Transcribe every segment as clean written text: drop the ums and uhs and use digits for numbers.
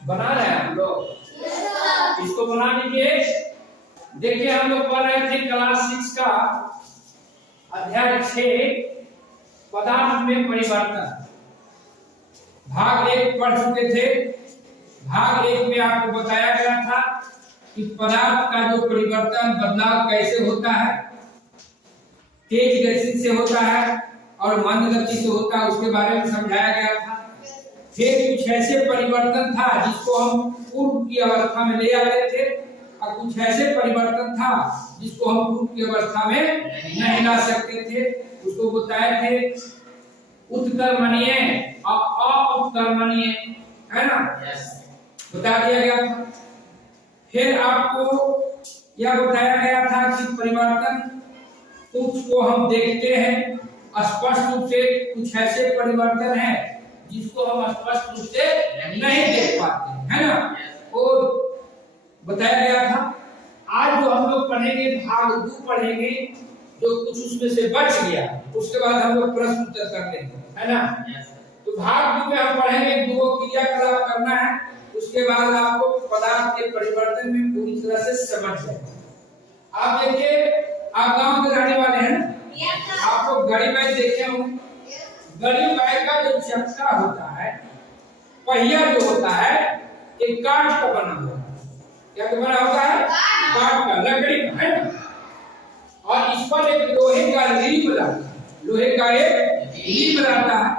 बना रहे हैं हम लोग, इसको बना लीजिए। देखिए हम लोग पढ़ रहे थे क्लास 6 का अध्याय 6 पदार्थ में परिवर्तन, भाग 1 पढ़ चुके थे। भाग 1 में आपको बताया गया था कि पदार्थ का जो परिवर्तन बदलाव कैसे होता है, तेज गति से होता है और मंद गति से होता है, उसके बारे में समझाया गया था। फिर कुछ ऐसे परिवर्तन था जिसको हम पूर्व की अवस्था में ले आते थे और कुछ ऐसे परिवर्तन था जिसको हम पूर्व की अवस्था में नहीं ला सकते थे। उसको बताए थे उत्कर्मणीय और अपउत्कर्मणीय, है ना, बता दिया गया था। फिर आपको यह बताया गया था कि परिवर्तन कुछ को हम देखते हैं स्पष्ट रूप से, कुछ ऐसे परिवर्तन है जिसको हम स्पष्ट रूप से नहीं देख पाते, है ना। और बताया गया था आज जो हम लोग पढ़ेंगे भाग 2 पढ़ेंगे, जो कुछ उसमें से बच गया उसके बाद हम लोग प्रश्न उत्तर कर लेंगे, है ना। तो भाग 2 में हम पढ़ेंगे 2 क्रियाकलाप करना है, उसके बाद आपको पदार्थ के परिवर्तन में पूरी तरह से समझ जाएगा। आप देखिए, आप गांव के रहने वाले हैं ना, आप लोग गाड़ी में देखे होंगे। गाड़ी बाइक का जो चक्का होता है, पहिया जो होता है, एक काठ का बना हुआ है। क्या बना होता है? काठ का, लकड़ी का, है ना। और इस पर एक लोहे का रीम रहता है, लोहे का एक रीम रहता है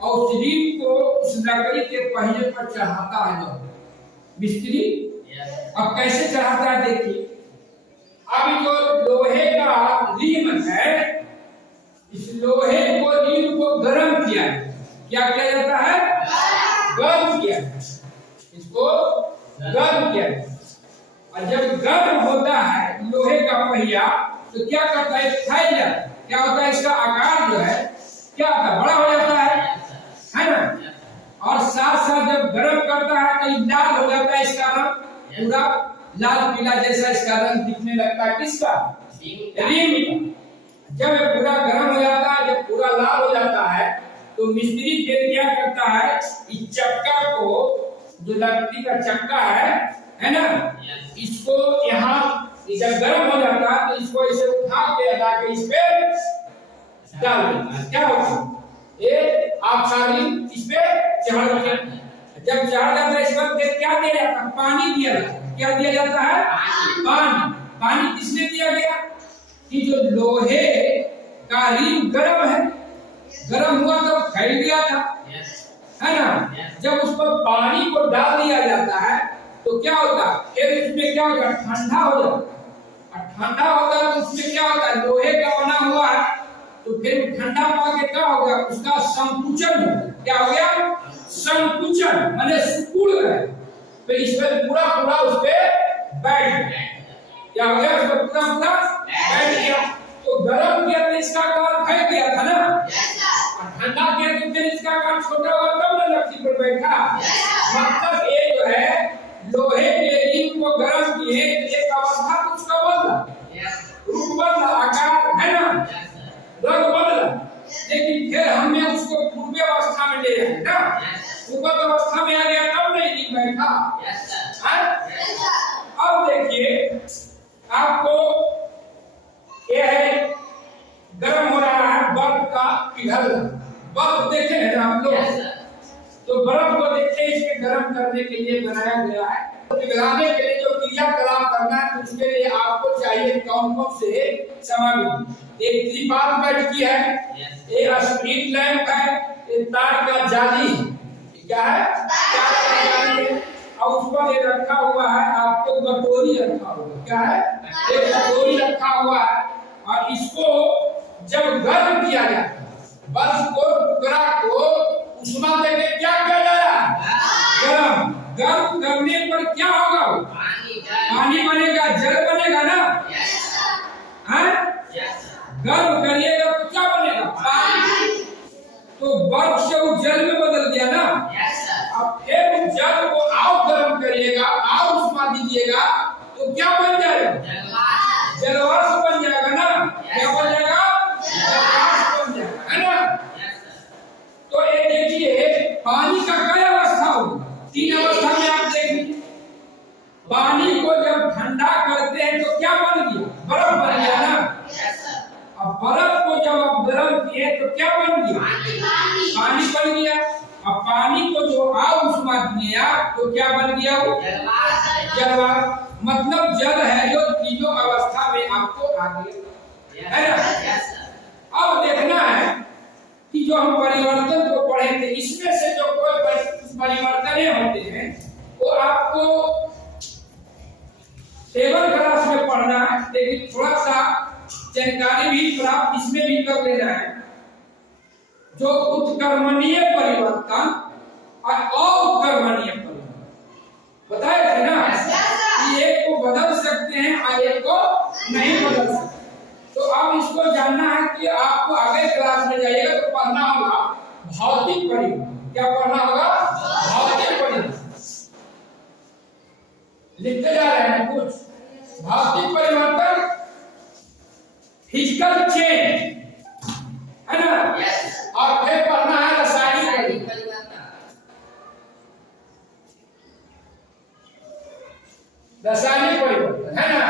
और उस रीम को उस लकड़ी के पहिए पर चढ़ाता है मिस्त्री। अब कैसे चढ़ाता है देखिए। अब जो लोहे का रीम है, इस लोहे को रीम को गर्म किया है। क्या किया जाता है? गर्म किया है, इसको गर्म किया है। और जब गर्म होता है लोहे का पहिया तो क्या करता है? फैल जाता है। क्या होता है? इसका आकार जो है क्या होता है? बड़ा हो जाता है ना। और साथ साथ जब गर्म करता है तो ये लाल हो जाता है, इसका रंग पूरा लाल पीला जैसा इसका रंग दिखने लगता है। किसका? रीम का। जब ये पूरा गर्म हो जाता है, जब पूरा लाल हो जाता है तो मिस्त्री फिर क्या करता है? इस चक्का को, जो लकड़ी का चक्का है ना, इसको यहाँ जब गर्म हो जाता है तो इसको इसे उठा के ला के इस पे डाल देता है। क्या होता है? ये आपका रीम इस पे चढ़ गया। जब चढ़ जाता है इस पर फिर क्या दिया जाता है? पानी दिया जाता है। क्या दिया जाता है? पानी। पानी किसने दिया गया? कि जो लोहे का रीम गर्म है, गर्म हुआ तो फैल गया था, है ना। जब उस पर पानी को डाल दिया जाता है तो क्या होता है? फिर उसमें क्या होता है? ठंडा हो जाता है। और ठंडा होता है तो उसमें क्या होता है? लोहे का बना हुआ है तो फिर ठंडा पाके क्या हो गया? उसका संकुचन हो गया। क्या हो गया? संकुचन, माने सिकुड़ गया। तो इस पर पूरा पूरा उस पे बैठ गया। क्या हो गया? उस पर पूरा पूरा बैठ गया। तो गर्म किया तो इसका आकार फैल गया था ना, और ठंडा किया तो फिर इसका आकार छोटा हुआ तब ना लकड़ी पर बैठा। मतलब ये जो है लोहे के रीम को गर्म किए तो एक अवस्था कुछ का बदला, रूप बदला, आकार, है ना, रंग बदला। लेकिन फिर हमने उसको पूर्व अवस्था में ले आए ना, पूर्व अवस्था में आ गया तब नहीं रीम बैठा। अब देखिए आपको यह है गर्म हो रहा है, बर्फ का पिघलना। बर्फ देखे हैं ना आप लोग, तो बर्फ को देखते हैं इसके गर्म करने के लिए बनाया गया है। तो पिघलाने के लिए जो क्रियाकलाप करना है तो उसके लिए आपको चाहिए कौन कौन से सामग्री। एक त्रिपात बैठकी है, एक स्प्रिट लैंप है, एक तार का जाली, क्या है? तार का जाली है। और उस पर ये रखा हुआ है आपको कटोरी रखा हुआ है। क्या है? एक कटोरी रखा हुआ है। और इसको जब गर्म किया जाता है, बर्फ को, टुकड़ा को उष्मा देके क्या किया जाएगा? गर्म। गर्म करने पर क्या होगा? पानी बनेगा, जल बनेगा ना, है? गर्म करिएगा तो क्या बनेगा? पानी। तो बर्फ से वो जल में बदल गया ना। अब फिर उस जल को आओ गर्म करिएगा, आओ उष्मा दीजिएगा तो क्या बन जाएगा? जलवाष्प बन जाएगा ना। क्या बन जाएगा? जलवाष्प बन जाएगा, है ना। तो ये देखिए पानी का क्या अवस्था होगी? 3 अवस्था में आप बन गया। अब पानी को जो अउष्मा दिया तो क्या बन गया वो जलवायु। मतलब जल है जो तीनों अवस्था में आपको आ गया, है ना। अब देखना है कि जो हम परिवर्तन को पढ़े थे इसमें से जो कोई परिवर्तन होते हैं वो आपको 7 क्लास में पढ़ना है, लेकिन थोड़ा सा जानकारी भी प्राप्त इसमें भी कर लेना है। जो उत्क्रमणीय परिवर्तन और अउत्क्रमणीय परिवर्तन बताए थे ना कि एक को बदल सकते हैं और एक को नहीं बदल सकते। तो अब इसको जानना है कि आपको अगले क्लास में जाइएगा तो पढ़ना होगा भौतिक परिवर्तन। क्या पढ़ना होगा? भौतिक परिवर्तन। लिखते जा रहे हैं कुछ। भौतिक परिवर्तन फिजिकल चेंज, है ना। और फिर पढ़ना है रासायनिक परिवर्तन। रासायनिक परिवर्तन, है ना।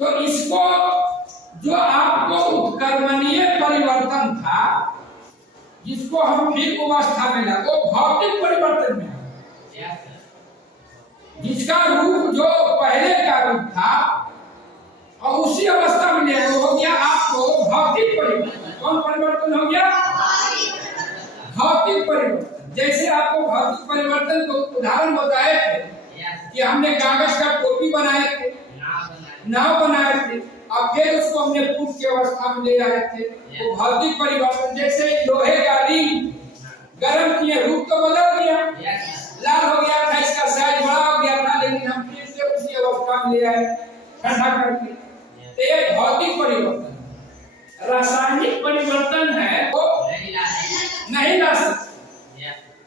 तो इसको जो आपको उत्क्रमणीय परिवर्तन था जिसको हम फिर अवस्था में वो भौतिक परिवर्तन में जिसका रूप जो पहले का रूप था और उसी अवस्था में वो हो गया आपको भौतिक परिवर्तन। कौन परिवर्तन हो गया? भौतिक परिवर्तन। जैसे आपको भौतिक परिवर्तन को उदाहरण बताए थे कि हमने कागज का टोपी बनाए थे, नाव बनाए थे, अब फिर उसको हमने पुष्प की अवस्था में ले आए थे, तो भौतिक परिवर्तन। जैसे लोहे का रिंग गर्म किए, रूप तो बदल गया, लाल हो गया था, इसका साइज बड़ा हो गया था, लेकिन हम फिर से उसी अवस्था में ले आए ठंडा करके। तो ये भौतिक परिवर्तन। रासायनिक परिवर्तन है वो नहीं ला सकते,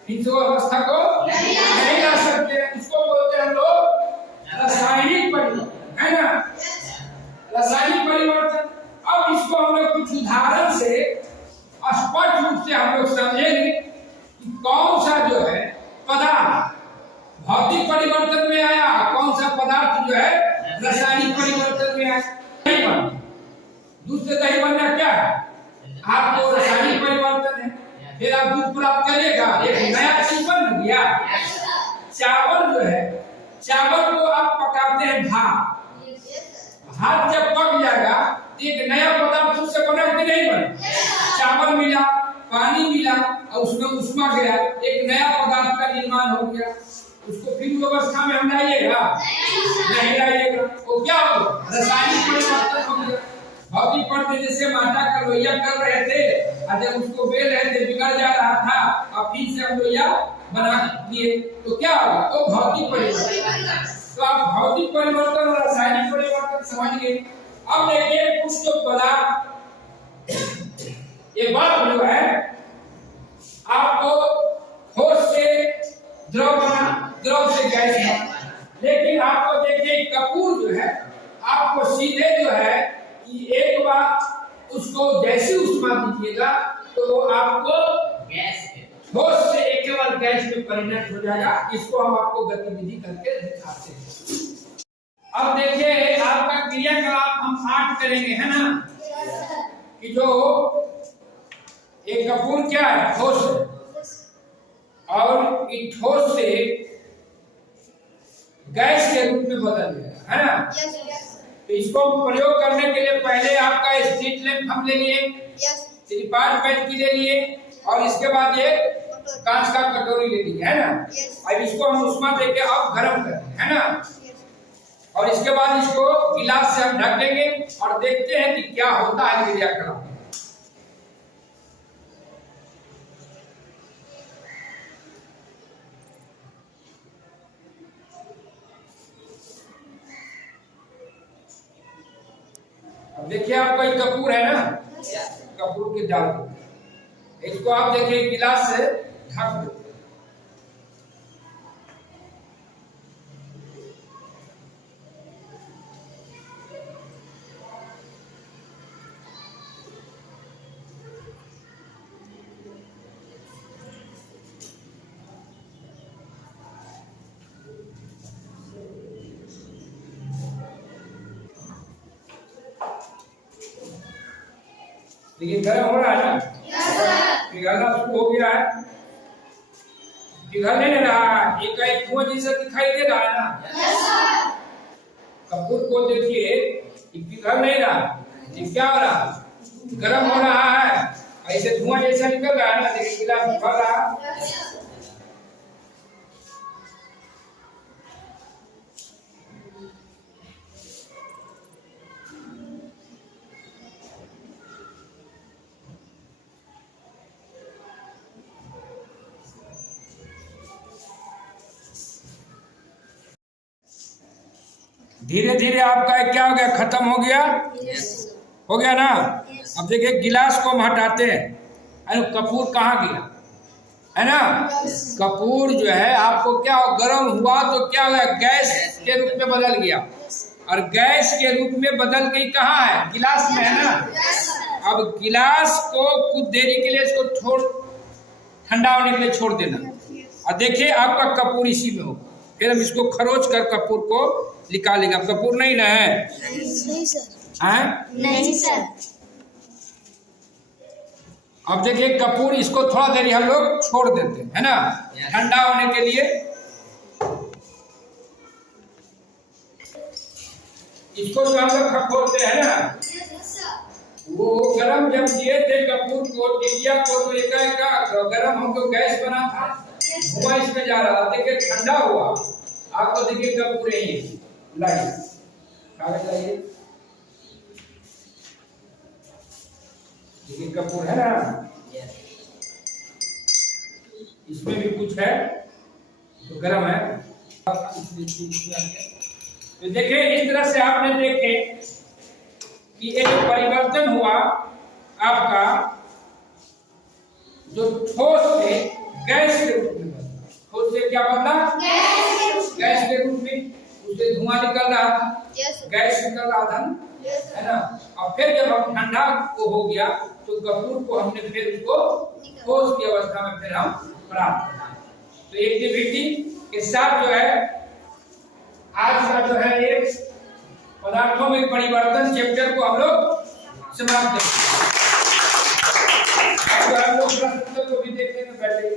इस अवस्था को नहीं ला सकते, उसको बोलते हैं हम लोग रासायनिक परिवर्तन, है ना। रासायनिक परिवर्तन। अब इसको हम लोग कुछ उदाहरण से स्पष्ट रूप से हम लोग समझेंगे कि कौन सा जो है पदार्थ भौतिक परिवर्तन में आया, कौन सा पदार्थ जो है रासायनिक परिवर्तन में आया। दही बनना, दूध से दही बनना क्या है? आपको रासायनिक परिवर्तन है। फिर आप दूध प्राप्त करेगा, एक नया चीज बन गया। चावल जो है, चावल को आप पकाते हैं भाप, भाप जब पक जाएगा एक नया पदार्थ उससे बना कि नहीं बना। चावल मिला, पानी मिला और उसमें उष्मा गया, एक नया पदार्थ का निर्माण हो गया। उसको फिर व्यवस्था में हम लाइएगा नहीं लाइएगा, वो क्या होगा? रासायनिक परिवर्तन हो गया। भौतिक परिवर्तन जैसे आटा का लोइया कर रहे थे और जब उसको बेल रहे थे बिगड़ जा रहा था और फिर से हम लोइया बना दिए, तो क्या होगा? वो भौतिक परिवर्तन। तो आप भौतिक परिवर्तन और रासायनिक परिवर्तन समझ गए। अब देखिए कुछ जो पदार्थ ये बात जो है आपको ठोस से द्रव बना, द्रव से गैस बना, लेकिन आपको देखिए कपूर जो है आपको सीधे जो है कि एक बार उसको जैसे उष्मा दीजिएगा तो वो आपको गैस ठोस से केवल गैस में परिणत हो जाएगा। इसको हम आपको गतिविधि करके दिखाते हैं। अब देखिए आपका क्रियाकलाप हम 8 करेंगे, है ना। कि जो एक कपूर क्या है? ठोस है और इस ठोस से गैस के रूप में बदल गया, है ना। तो इसको प्रयोग करने के लिए पहले आपका स्ट्रीट लैंप हम ले लिए, त्रिपाठ पेंट की ले लिए और इसके बाद ये कांच का कटोरी ले ली, है ना। अब इसको हम उष्मा देके अब गर्म करें, है ना। और इसके बाद इसको गिलास से हम ढक देंगे और देखते हैं कि क्या होता है क्रियाकलाप। अब देखिए आपका एक कपूर है ना, कपूर के डाल इसको आप देखिए गिलास से ढक दो। लेकिन गर्म हो रहा है ना, पिघलना शुरू हो गया है, पिघलने नहीं रहा है, एक धुआं जैसा दिखाई दे रहा है ना। कपूर को देखिए, पिघल नहीं रहा, ये क्या हो रहा है, गर्म हो रहा है, ऐसे धुआं जैसा निकल रहा है ना, देखिए गिलास में भर रहा है। धीरे धीरे आपका क्या हो गया, खत्म हो गया, हो गया ना। अब देखिए गिलास को हम हटाते हैं, अरे कपूर कहाँ गया, है ना। कपूर जो है आपको क्या हो, गर्म हुआ तो क्या हो गया, गैस के रूप में बदल गया, और गैस के रूप में बदल के कहाँ है, गिलास में है ना। अब गिलास को कुछ देरी के लिए इसको छोड़, ठंडा होने के लिए छोड़ देना, और देखिए आपका कपूर इसी में होगा। फिर हम इसको खरोच कर कपूर को निकालेंगे। कपूर नहीं ना है, नहीं सर, नहीं सर। अब देखिए कपूर, इसको थोड़ा देरी हम लोग छोड़ देते हैं, है ना, ठंडा होने के लिए। इसको जो हम लोग खपोरते हैं ना, वो गरम जब किए थे कपूर को, टिकिया को, तो एकाएक गरम हमको गैस बना था, धुआं इसमें जा रहा था। देखिए ठंडा हुआ, आपको देखिए कपूर यही लाइए, कागज लाइए, देखिए कपूर है ना, इसमें भी कुछ है तो गरम है। तो देखिए इस तरह से आपने देखे कि एक परिवर्तन हुआ आपका, जो ठोस से गैस के रूप में बदला। ठोस से क्या बदला, गैस के रूप में, उससे धुआं निकल रहा था, गैस निकल रहा था, है ना। और फिर जब हम ठंडा को हो गया तो कपूर को हमने फिर उसको ठोस की अवस्था में फिर हम प्राप्त किया। तो एक्टिविटी के साथ जो है आज का जो है एक पदार्थों में परिवर्तन चैप्टर को हम लोग समाप्त करेंगे। हम लोग प्रश्न को भी देखने में बैठे।